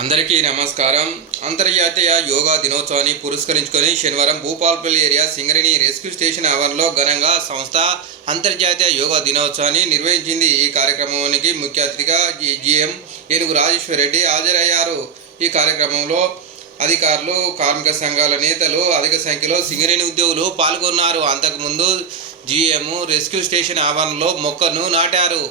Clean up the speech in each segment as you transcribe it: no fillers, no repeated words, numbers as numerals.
అందరికీ నమస్కారం. అంతర్జాతీయ యోగా దినోత్సవాన్ని పురస్కరించుకొని శనివారం Bhupalpally area Singareni rescue station ఆవరణలో ఘనంగా సంస్థ అంతర్జాతీయ యోగా దినోత్సవాన్ని నిర్వహించింది. ఈ కార్యక్రమానికి ముఖ్య అతిథిగా జీఎం ఏనుగు రాజేశ్వర్ రెడ్డి హాజరయ్యారు. ఈ కార్యక్రమంలో అధికారులు, కార్మిక సంఘాల నేతలు, అధిక సంఖ్యలో సింగరేణి ఉద్యోగులు పాల్గొన్నారు. అంతకుముందు జీఎం రెస్క్యూ స్టేషన్ ఆవరణలో మొక్కను నాటారు.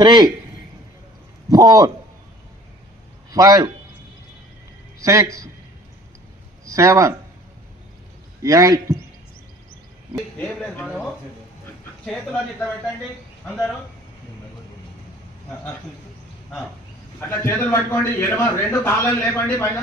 3, 4, 5, 6, 7, 8. చేతులని ఇట్లా పెట్టండి అందరూ. అట్లా చేతులు పట్టుకోండి. ఎడమ రెండు కాళ్ళని లేపండి పైన.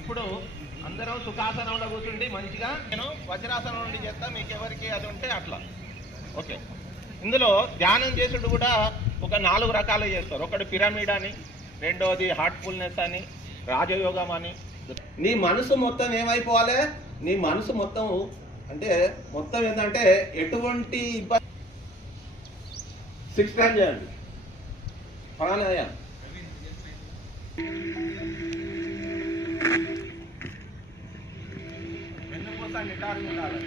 ఇప్పుడు అందరం సుఖాసనంలో కూర్చుండి మంచిగా. నేను వజ్రాసనం నుండి చేస్తా, మీకు ఎవరికి అది ఉంటే అట్లా. ఓకే, ఇందులో ధ్యానం చేసుడు కూడా ఒక 4 రకాలు చేస్తారు. ఒకటి పిరమిడ్ అని, రెండోది హార్ట్ఫుల్నెస్ అని, రాజయోగం అని. నీ మనసు మొత్తం ఏమైపోవాలి? నీ మనసు మొత్తం అంటే మొత్తం ఏంటంటే ఎటువంటి ఇబ్బంది 6 టైం చేయండి. ప్రాణాయామం వెన్నుపూస నిటారుగా ఉండాలి.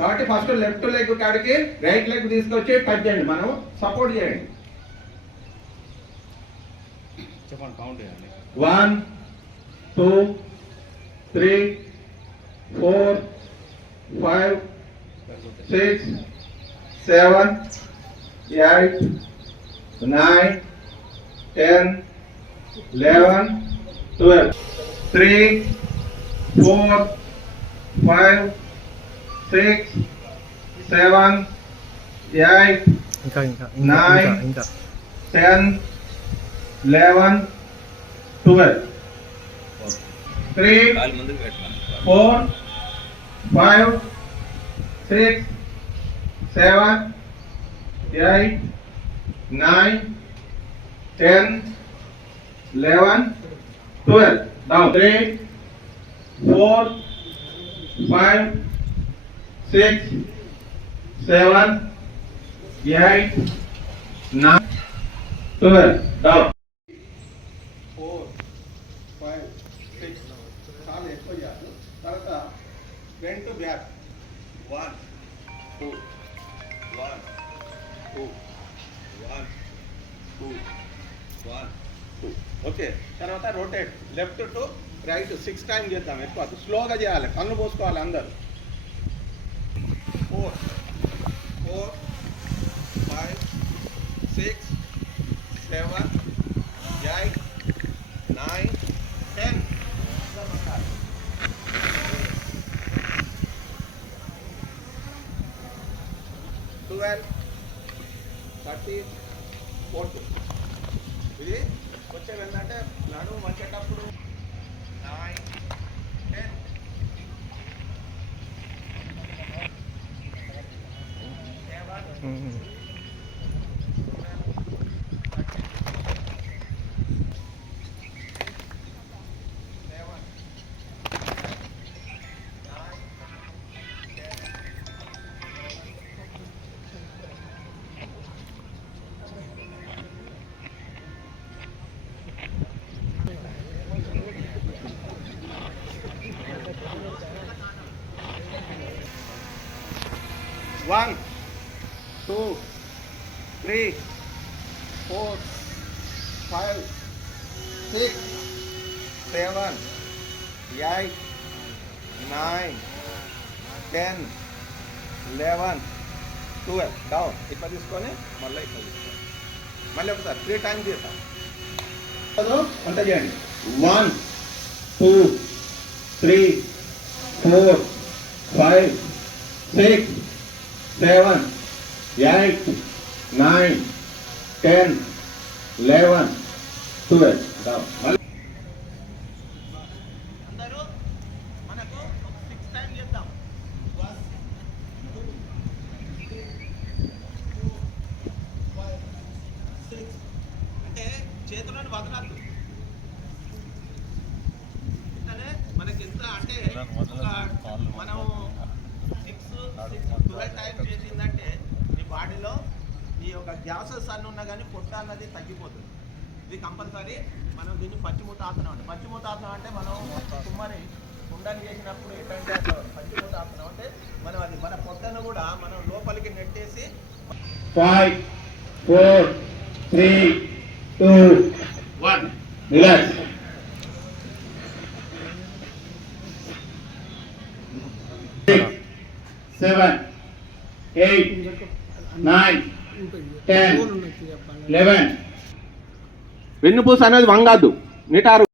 కాబట్టి ఫస్ట్ లెఫ్ట్ లెగ్ కాడికి రైట్ లెగ్ తీసుకొచ్చి టచ్ చేయండి. మనం సపోర్ట్ చేయండి. 1, 2, 3, 4, 5, 6, 7, 8, 9, 10, 11, 12. 3, 4, 5, 6, 7, 8, 9, 10, 11, 12. 3, 4, 5, 6, 7, 8, 9, 10, 11, 12. Down. 3, 4, 5, 6, 7, 8, 9, 12. Down. 4, 5, 6. చాలా ఎక్కువ చేయాలి. తర్వాత ఫ్రంట్ బ్యాక్ 1, 2, 1, 2, 1, 2, 1, 2. ఓకే, తర్వాత rotate left to right 6 time చేద్దాం. ఎక్కువ స్లోగా చేయాలి. కళ్ళు పోసుకోవాలి అందరు. 4, 4, 5, 6, 7, 8, 9, 10. 12, 13, 14. ఇది వచ్చే ఏంటంటే నడుము వచ్చేటప్పుడు 9, 10. 1 2 3 4 5 6 7 8 9 10 11 12 డౌన్ ఇట్లా తీసుకొని మళ్ళీ ఇట్లా తీసుకోండి. మళ్ళీ ఒకసారి 3 టైమ్స్ చేద్దాం. అంత చేయండి. 1 2 3 4 5 6 7 8 9 10 11 12 డౌన్. అందరూ మనకు 6 టైమ్స్ చేద్దాం. 1 2 3 4 5 6 అంటే చేతులను వదలద్దు. అంటే మనకి ఎంత అంటే మనం 12 టైమ్స్ చేసిందంటే నీ బాడీలో ఈ యొక్క గ్యాసెస్ అన్నీ ఉన్నా కానీ పొట్ట అన్నది తగ్గిపోతుంది. ఇది కంపల్సరీ. మనం దీన్ని పచ్చిమూతాసనం అంటే పచ్చిమూతాసనం అంటే మనం కుమ్మరి కుండని చేసినప్పుడు ఎట్లంటే పచ్చిమూతాసనం అంటే మనం అది మన పొట్టను కూడా మనం లోపలికి నెట్టేసి 5 4 3 2 1 రిలాక్స్. 6 7 8 9 10 11. వెన్నుపూస అనేది వంగద్దు, నిటారు.